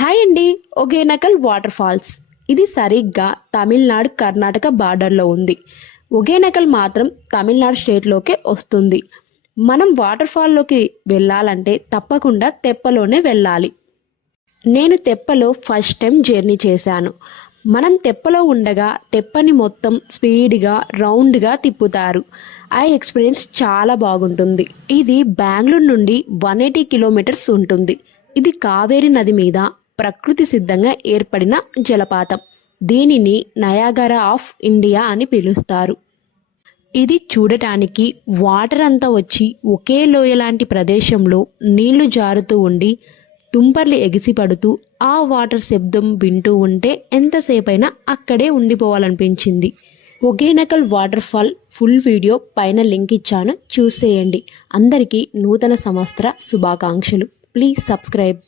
Hi అండి. ఒగేనకల్ water falls ఇది సరిగ్గా తమిళనాడు కర్ణాటక బార్డర్లో ఉంది. ఒగేనకల్ మాత్రం తమిళనాడు స్టేట్లోకే వస్తుంది. మనం వాటర్ ఫాల్లోకి వెళ్ళాలంటే తప్పకుండా తెప్పలోనే వెళ్ళాలి. నేను తెప్పలో ఫస్ట్ టైం జర్నీ చేశాను. మనం తెప్పలో ఉండగా తెప్పని మొత్తం స్పీడ్గా రౌండ్గా తిప్పుతారు. ఆ ఎక్స్పీరియన్స్ చాలా బాగుంటుంది. ఇది బెంగళూరు నుండి 180 కిలోమీటర్స్ ఉంటుంది. ఇది కావేరి నది మీద ప్రకృతి సిద్ధంగా ఏర్పడిన జలపాతం. దీనిని నయాగరా ఆఫ్ ఇండియా అని పిలుస్తారు. ఇది చూడటానికి వాటర్ అంతా వచ్చి ఒకే లోయ లాంటి ప్రదేశంలో నీళ్లు జారుతూ ఉండి తుంపర్లు ఎగిసిపడుతూ ఆ వాటర్ శబ్దం వింటూ ఉంటే ఎంతసేపైనా అక్కడే ఉండిపోవాలనిపించింది. ఒగేనకల్ వాటర్ ఫాల్ ఫుల్ వీడియో పైన లింక్ ఇచ్చాను, చూసేయండి. అందరికీ నూతన సంవత్సర శుభాకాంక్షలు. Please subscribe.